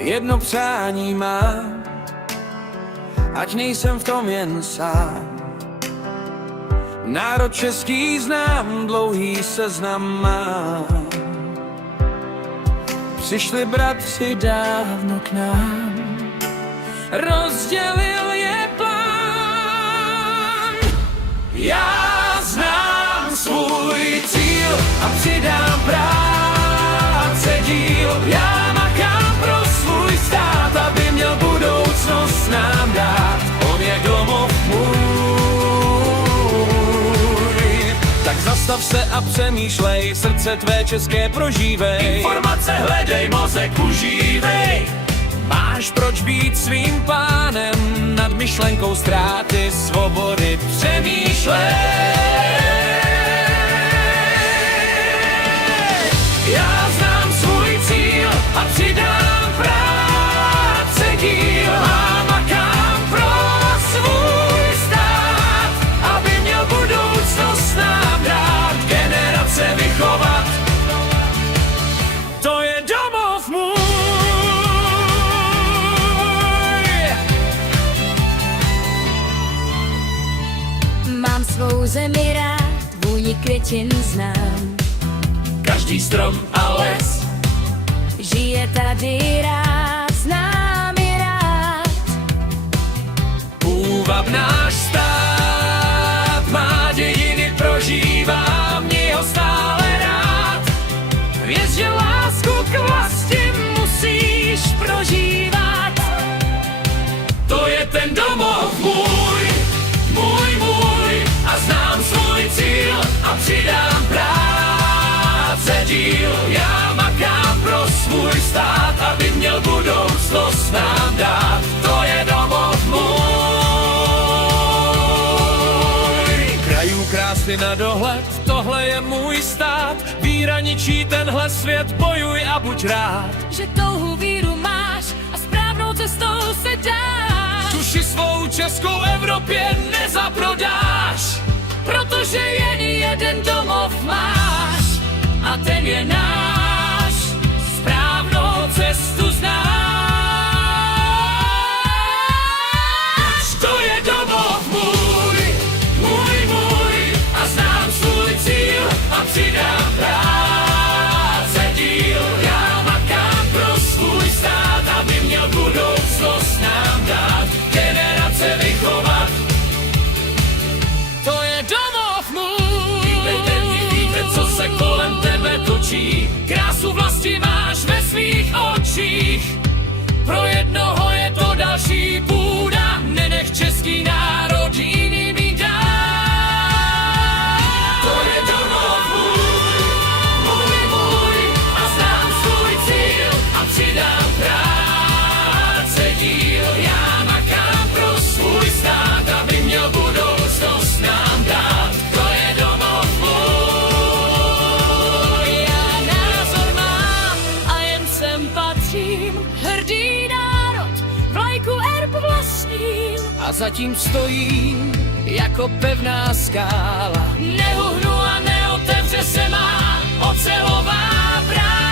Jedno přání mám, ať nejsem v tom jen sám. Národ český znám, dlouhý seznam mám. Přišli bratři dávno k nám, rozdělil je plán. Já znám svůj cíl a přidám práce díl. Já makám pro svůj stát, aby měl budoucnost nám dát. On je domov můj. Tak zastav se a přemýšlej, srdce tvé české prožívej. Informace hledej, mozek užívej. Máš proč být svým pánem, nad myšlenkou ztráty svobody přemýšlej. Já znám svůj cíl a přidám práce díl. A makám pro svůj stát, aby měl budoucnost nám dát, generace vychovat. To je domov můj. Mám svou zemi rád, vůni květin znám. Každý strom a les Žije tady rád, znám je rád. půvab náš stát má dějiny, prožívám jeho stále rád. Věř, že lásku k vlasti musíš prožívat. To je ten domov můj, můj, můj. A znám svůj cíl a přidám práce díl. Já makám pro svůj stát, aby měl budoucnost nám dát. To je domov můj. Krajů krásy na dohled, tohle je můj stát. Víra ničí tenhle svět, bojuj a buď rád. Že touhu víru máš a správnou cestou se dáš. Duši svou českou Evropě nezaprodáš, Protože jen jeden domov máš a ten je náš. správnou cestu znáš. To je domov můj, můj, můj. A znám svůj cíl a přidám práce díl. Já makám pro svůj stát, aby měl budoucnost nám dát, generace vychovat. To je domov můj. Vítejte, víte, co se kolem tebe točí. Krásu vlasti máš ve svých očích. Pro jednoho je to další půda. Nenech český národ jiný mít dát. To je domov můj, můj, můj. A znám svůj cíl a přidám práce díl. Já makám pro svůj stát, aby měl budoucnost nám dát. To je domov můj. Já názor mám a jen sem patřím. Hrdý národ, vlajku erb vlastním. A zatím stojím jako pevná skála. Neuhnu a neotevře se má ocelová brána.